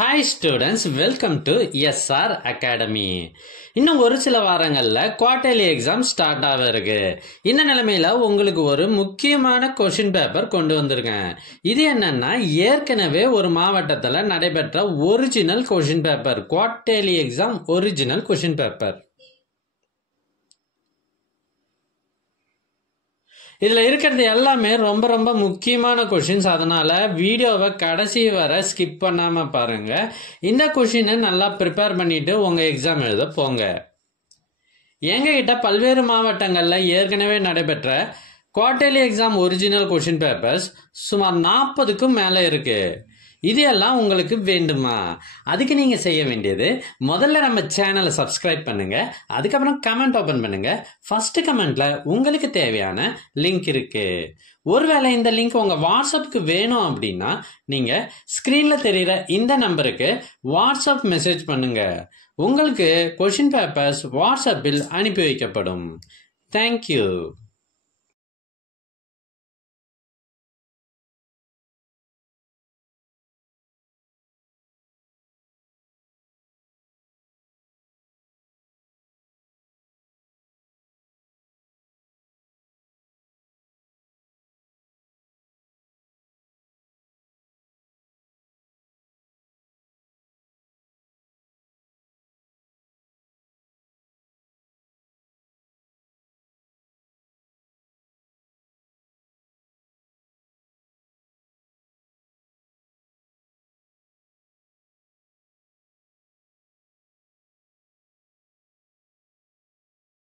Hi students, welcome to SR academy. இன்னும் ஒரு சில வாரங்களில் குவார்டர்லி எக்ஸாம் ஸ்டார்ட் ஆக இருக்கு. இந்த நிலைமையில உங்களுக்கு ஒரு முக்கியமான கொஷின் பேப்பர் கொண்டு வந்திருக்கேன். இது என்னன்னா, ஏற்கனவே ஒரு மாவட்டத்தில் நடைபெற்ற original question paper, quarterly exam original question paper. இதில் இருக்கிறது எல்லாமே ரொம்ப ரொம்ப முக்கியமான கொஷின்ஸ். அதனால வீடியோவை கடைசி வரை ஸ்கிப் பண்ணாமல் பாருங்க. இந்த கொஷினை நல்லா ப்ரிப்பேர் பண்ணிட்டு உங்கள் எக்ஸாம் எழுத போங்க. எங்ககிட்ட பல்வேறு மாவட்டங்களில் ஏற்கனவே நடைபெற்ற quarterly exam original question papers சுமார் 40க்கும் மேலே இருக்கு. இது எல்லாம் உங்களுக்கு வேண்டுமா? அதுக்கு நீங்க செய்ய வேண்டியது, முதல்ல நம்ம சேனலை சப்ஸ்கிரைப் பண்ணுங்க. அதுக்கப்புறம் கமெண்ட் ஓபன் பண்ணுங்க. ஃபர்ஸ்ட் கமெண்ட்ல உங்களுக்கு தேவையான லிங்க் இருக்கு. ஒருவேளை இந்த லிங்க் உங்க வாட்ஸ்அப்புக்கு வேணும் அப்படின்னா நீங்க ஸ்கிரீன்ல தெரியுற இந்த நம்பருக்கு வாட்ஸ்அப் மெசேஜ் பண்ணுங்க. உங்களுக்கு கொஷின் பேப்பர்ஸ் வாட்ஸ்அப்பில் அனுப்பி வைக்கப்படும். தேங்க்யூ.